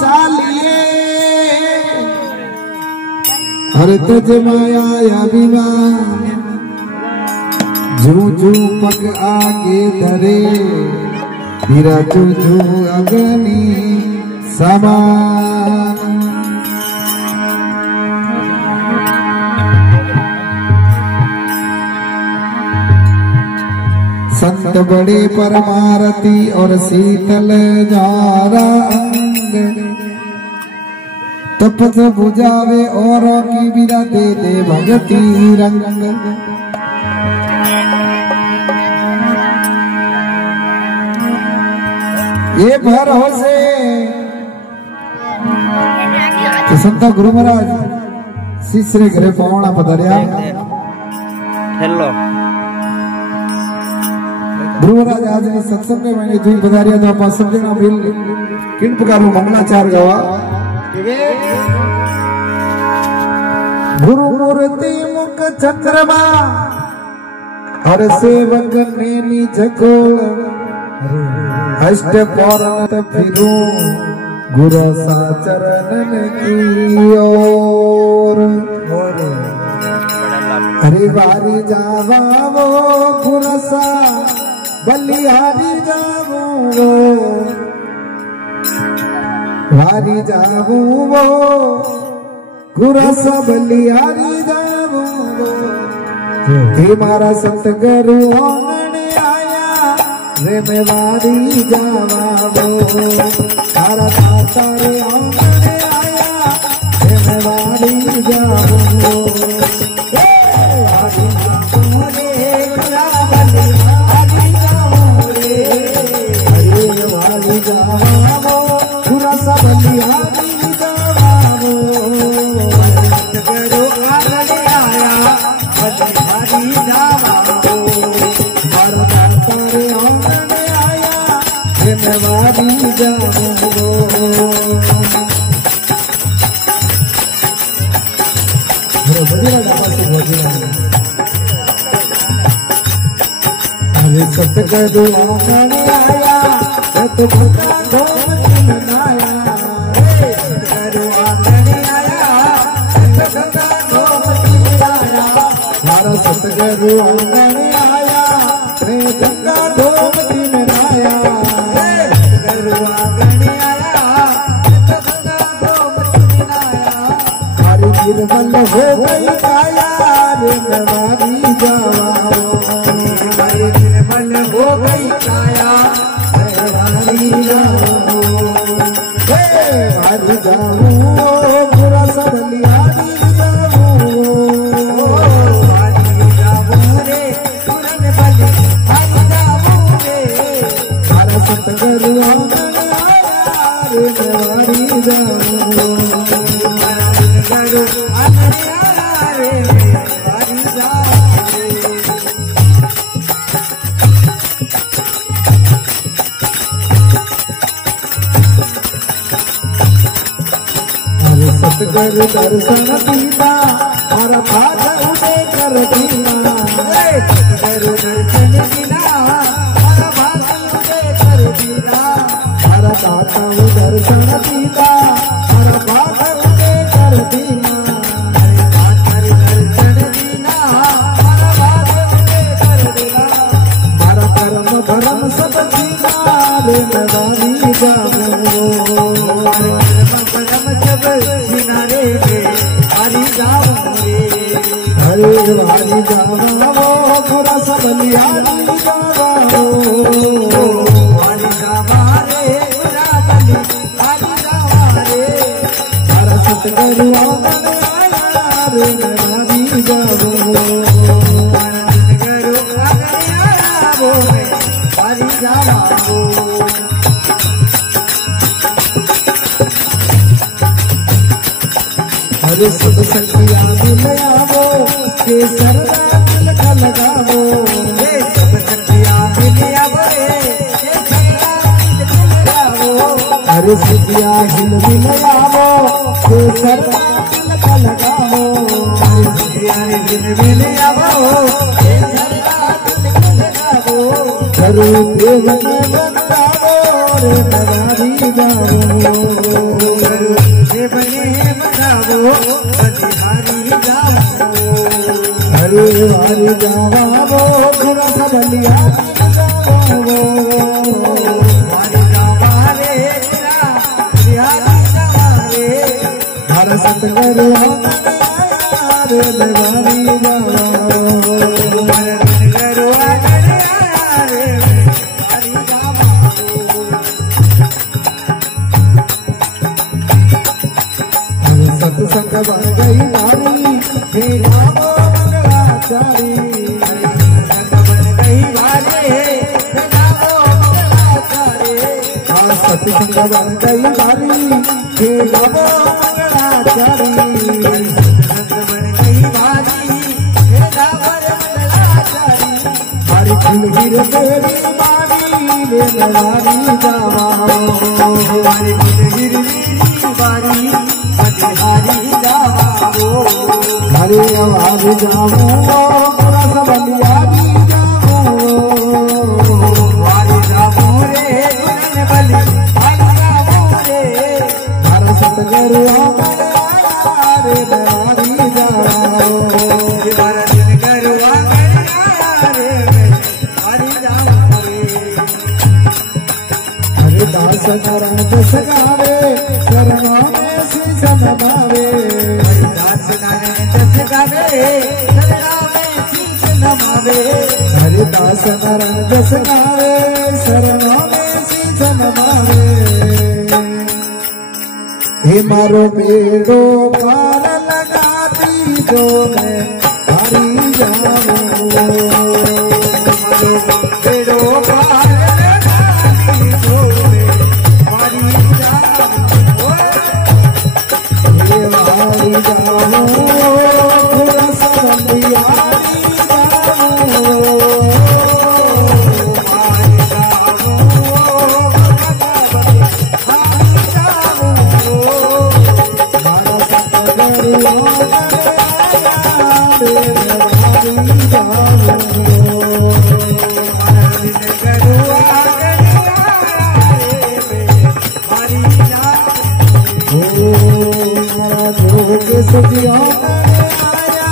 चालिए हर तज माया अभिमान जू जू पग आगे धरे हीरा जू जू अग्नि समान। संत बड़े परमारती और शीतल जारा अंग तपस बुझावे औरों की बिना दे दे भगती रंग। ये भरोसे तो संत गुरु महाराज शिष्य घरे पहुंचा पधारिया। हेलो गुरु महाराज आज ने सत्संग में मैंने जी पधारिया तो आप समझना मिल किन प्रकार मंगलाचार गवा। गुरु मूर्ति मुख चंद्रमा हर सेवक नेनी जगोल अष्ट पौरत फिरू गुरु सा चरणन की ओर। हरे बारी जावा वो गुरु सा बलिहारी जावो वो हारी जावो वो गुरु सा बलिहारी जावो वो। हे मारा सतगुरु आंगणे आया रे मैं वारी जावा वो तारा दाता रे आंगणे आया रे मैं वारी जावो वो। सतगुरु आंगणे आया तो भक्ता गोमती मनाया। सतगुरु आंगणे आया तो भक्ता गोमती मनाया। हमारा सतगुरु आंगणे आया रे गंगा गोमती मनाया। सतगुरु आंगणे आया तो गंगा गोमती मनाया। हरि निर्मल हो गई काया रे नवारी जावा हो गई काया हरी जाऊं पूरा सब लिहारी जाऊं रे तुरंत बलि हरी जाऊं रे। हर सतगुरु आंगणे आया रे हरी जाऊं सतगुरु आंगणे आया रे हरी जाऊं। सतगुरु दर्शन दीना और भाग उदे कर दीना। सतगुरु दर्शन दीना और भाग उदे कर दीना। हर दाता दर्शन दीना और भाग उदे कर दीना। दर्शन दीना और भाग उदे कर दीना। हर कर्म धर्म सब दीना रे नवारी जावो। हरे हरी जावा वो पूरा सब लिहारी जावा वो हरी जावा रे पूरा बलि हरी जावा रे। हर सतगुरु आंगणे आया रे हरी जावो सतगुरु आंगणे आया वो हरी जावा वो। हरे सब शक्तियाँ मिलया वो केसर तिलक लगावो। सब शक्तियाँ मिलया वो केसर तिलक लगावो। हरे सिद्धियाँ हिल मिलया वो केसर तिलक लगावो। हरे सिद्धियाँ हिल मिलया वो केसर तिलक लगावो। हरे देव में बंदावो रे नवारी जाओ हे बने बताओ बलिहारी जाओ हरे हरे जाओ थोड़ा सा बलिहारी हर सतगुरु रे देवारी सत्संग बन गई वारी हे गावो मंगलाचारी बन गई वारी हे गावो मंगलाचारी सत्संग बन गई वारी हे गावो मंगलाचारी बन गई वारी हे गावो मंगलाचारी हरि फूल गिर तेरी बारी रे नवारी जावा हरि फूल गिर तेरी बारी हरि जाओ हरे आवाज जाओ पूरा सब बलिहारी जाओ हरि जाओ रे बलि हरि जाओ रे हर सतगुरु रे हरि जाओ हर सतगुरु रे हरि जाओ हरे दास नारायण जस गावे शरणों में शीश नमावे दास नारायण जस गावे शरणों में शीश नमावे हरे दास नारायण जस गावे शरणों में शीश नमावे हे मारो बेड़ो पार लगाती जो मैं हरि जाऊं मारो बेड़ो पार लगाती जो मैं हरि जाऊं हरि जाऊं पूरा सब बलिहारी जाऊं सुखियों आया